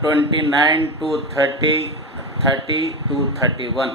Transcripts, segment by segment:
29 to 30, 30 to 31,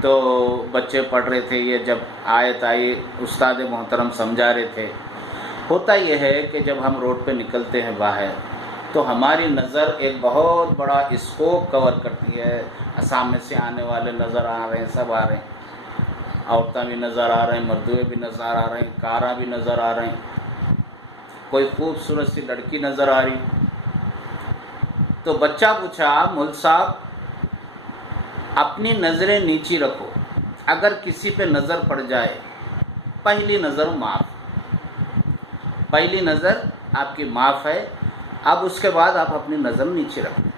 تو بچے پڑھ رہے تھے، یہ جب آیت آئی استاد محترم سمجھا رہے تھے. ہوتا یہ ہے کہ جب ہم روڈ پہ نکلتے ہیں باہر تو ہماری نظر ایک بہت بڑا اسکوپ کور کرتی ہے. سامنے سے آنے والے نظر آ رہے ہیں، سب آ رہے ہیں، عورتیں بھی نظر آ رہے ہیں، مردوے بھی نظر آ رہے ہیں، کاراں بھی نظر آ رہے ہیں، کوئی خوبصورت سی لڑکی نظر آ رہی. تو بچہ پوچھا مول صاحب اپنی نظریں نیچی رکھو، اگر کسی پہ نظر پڑ جائے پہلی نظر معاف، پہلی نظر آپ کی معاف ہے، اب اس کے بعد آپ اپنی نظر نیچے رکھیں.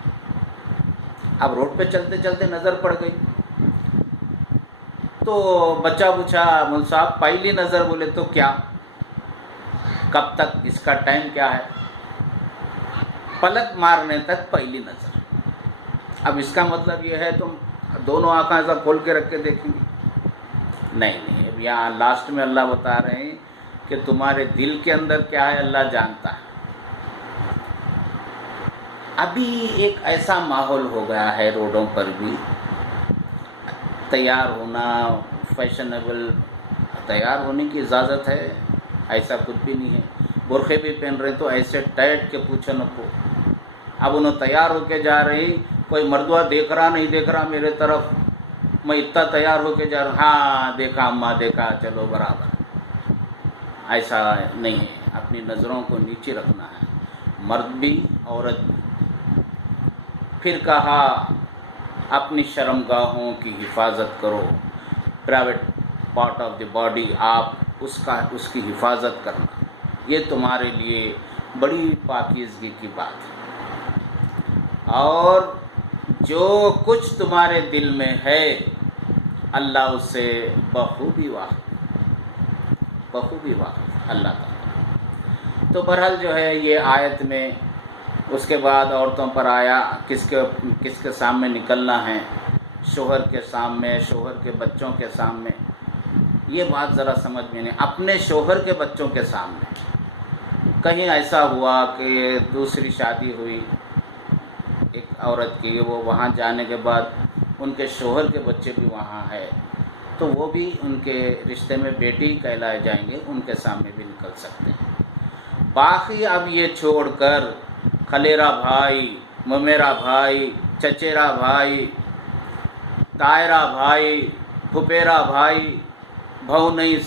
اب روڈ پہ چلتے چلتے نظر پڑ گئی تو بچہ پوچھا مول صاحب پہلی نظر، بولے تو کیا، کب تک، اس کا ٹائم کیا ہے؟ پلک مارنے تک پہلی نظر. اب اس کا مطلب یہ ہے تم دونوں آنکھیں ایسا کھول کے رکھ کے دیکھیں گے؟ نہیں. اب یہاں لاسٹ میں اللہ بتا رہے ہیں کہ تمہارے دل کے اندر کیا ہے اللہ جانتا ہے. ابھی ایک ایسا ماحول ہو گیا ہے روڈوں پر بھی، تیار ہونا فیشنیبل، تیار ہونے کی اجازت ہے، ایسا کچھ بھی نہیں ہے. برقعے بھی پہن رہے تو ایسے ٹائٹ کے پوچھو نہ کو. اب انہوں تیار ہو کے جا رہی، کوئی مردوا دیکھ رہا نہیں دیکھ رہا میرے طرف، میں اتنا تیار ہو کے جا رہا، ہاں دیکھا اماں دیکھا چلو برابر. ایسا نہیں ہے، اپنی نظروں کو نیچے رکھنا ہے، مرد بھی عورت بھی. پھر کہا اپنی شرمگاہوں کی حفاظت کرو، private part of the body آپ اس کی حفاظت کرنا، یہ تمہارے لیے بڑی پاکیزگی کی بات ہے. اور جو کچھ تمہارے دل میں ہے اللہ اس سے بخوبی واقف اللہ تعالیٰ. تو بہرحال جو ہے یہ آیت میں اس کے بعد عورتوں پر آیا کس کے سامنے نکلنا ہے، شوہر کے سامنے، شوہر کے بچوں کے سامنے. یہ بات ذرا سمجھ میں نہیں، اپنے شوہر کے بچوں کے سامنے. کہیں ایسا ہوا کہ دوسری شادی ہوئی ایک عورت کی، وہ وہاں جانے کے بعد ان کے شوہر کے بچے بھی وہاں ہے تو وہ بھی ان کے رشتے میں بیٹی کہلائے جائیں گے، ان کے سامنے بھی نکل سکتے ہیں. باقی اب یہ چھوڑ کر خلیرا بھائی، ممیرا بھائی، چچیرا بھائی، تائرا بھائی، پھپیرا بھائی، بہو نہیں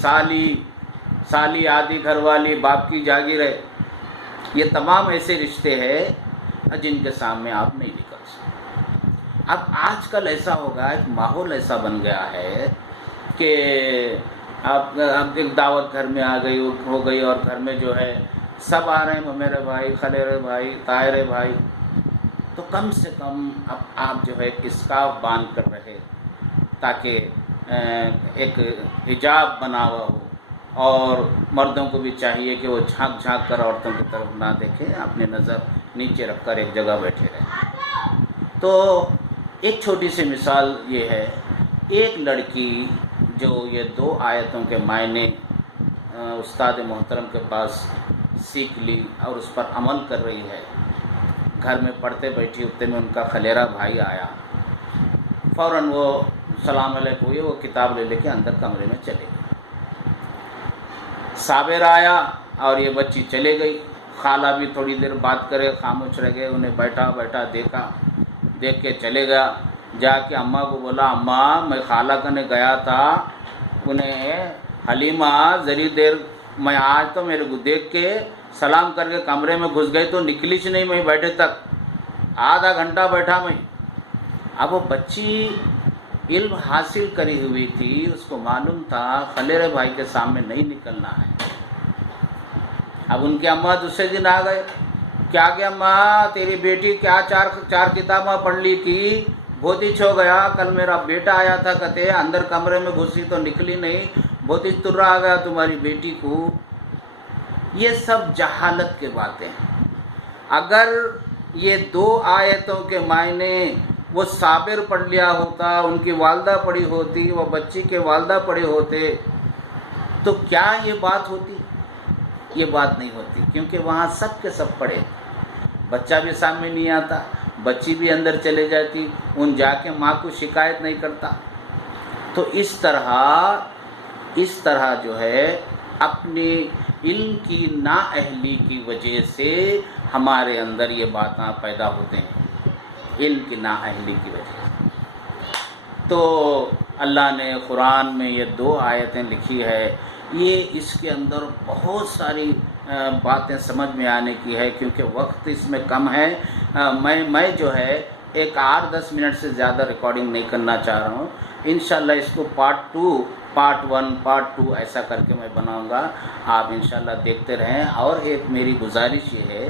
سالی آدھی گھر والی، باپ کی جاگیر ہے، یہ تمام ایسے رشتے ہیں جن کے سامنے آپ نہیں نکل سکتے. اب آج کل ایسا ہوگا، ایک ماحول ایسا بن گیا ہے کہ اب ایک دعوت گھر میں ہو گئی اور گھر میں جو ہے سب آ رہے ہیں، میرے بھائی، خلیرے بھائی، طاہرے بھائی، تو کم سے کم اب آپ جو ہے اسکارف باندھ کر رہے تاکہ ایک حجاب بنا ہوا ہو. اور مردوں کو بھی چاہیے کہ وہ جھانک جھانک کر عورتوں کی طرف نہ دیکھیں، اپنی نظر نیچے رکھ کر ایک جگہ بیٹھے رہیں. تو ایک چھوٹی سی مثال یہ ہے، ایک لڑکی جو یہ 2 آیتوں کے معنی استاد محترم کے پاس سیکھ لی اور اس پر عمل کر رہی ہے، گھر میں پڑھتے بیٹھی اتنے میں ان کا خلیرا بھائی آیا، فوراً وہ سلام علیکم ہوئی، وہ کتاب لے کے اندر کمرے میں چلے گئے. صابر آیا اور یہ بچی چلے گئی. خالہ بھی تھوڑی دیر بات کرے، خاموش رہ گئے، انہیں بیٹھا دیکھ کے چلے گیا. جا کے اماں کو بولا اماں میں خالہ کنے گیا تھا، انہیں حلیمہ ذری دیر میں آج تو میرے کو دیکھ کے سلام کر کے کمرے میں گھس گئی تو نکلیش نہیں، میں بیٹھے تک آدھا گھنٹہ بیٹھا میں. اب وہ بچی علم حاصل کری ہوئی تھی، اس کو معلوم تھا خلیرے بھائی کے سامنے نہیں نکلنا ہے. اب ان کے اماں دوسرے دن آ گئے، کیا کہ اماں تیری بیٹی کیا چار کتابیں پڑھ لی تھی، بہت ہی چھو گیا، کل میرا بیٹا آیا تھا کہتے اندر کمرے میں گھسی تو نکلی نہیں، بہت ہی ترا آ گیا تمہاری بیٹی کو. یہ سب جہالت کے باتیں ہیں. اگر یہ 2 آیتوں کے معنی وہ صابر پڑھ لیا ہوتا، ان کی والدہ پڑھی ہوتی، وہ بچی کے والدہ پڑھے ہوتے تو کیا یہ بات ہوتی؟ یہ بات نہیں ہوتی، کیونکہ وہاں سب کے سب پڑھے. بچہ بھی سامنے نہیں آتا، بچی بھی اندر چلے جاتی، ان جا کے ماں کو شکایت نہیں کرتا. تو اس طرح جو ہے اپنی علم کی نااہلی کی وجہ سے ہمارے اندر یہ باتیں پیدا ہوتے ہیں، علم کی نااہلی کی وجہ سے۔ تو اللہ نے قرآن میں یہ 2 آیتیں لکھی ہے، یہ اس کے اندر بہت ساری باتیں سمجھ میں آنے کی ہے، کیونکہ وقت اس میں کم ہے۔ میں جو ہے ایک 8-10 منٹ سے زیادہ ریکارڈنگ نہیں کرنا چاہ رہا ہوں۔ انشاءاللہ اس کو پارٹ 1 پارٹ 2 ایسا کر کے میں بناؤں گا، آپ انشاءاللہ دیکھتے رہیں۔ اور ایک میری گزارش یہ ہے،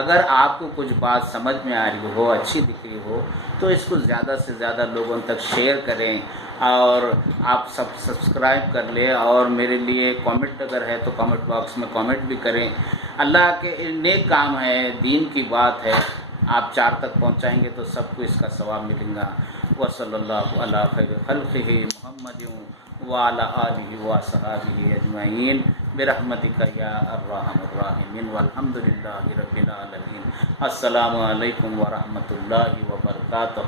اگر آپ کو کچھ بات سمجھ میں آ رہی ہو، اچھی دکھ رہی ہو، تو اس کو زیادہ سے زیادہ لوگوں تک شیئر کریں، اور آپ سبسکرائب کر لیں، اور میرے لیے کامنٹ اگر ہے تو کامنٹ باکس میں کامنٹ بھی کریں۔ اللہ کے نیک کام ہے، دین کی بات ہے، آپ 4 تک پہنچائیں گے تو سب کو اس کا ثواب ملے گا۔ وصلی اللہ علی خیر خلقہ محمد وعلی آلہ وصحبہ اجمعین برحمتک یا ارحم الراحمین والحمد للہ رب العالمین۔ السلام علیکم ورحمۃ اللہ وبرکاتہ۔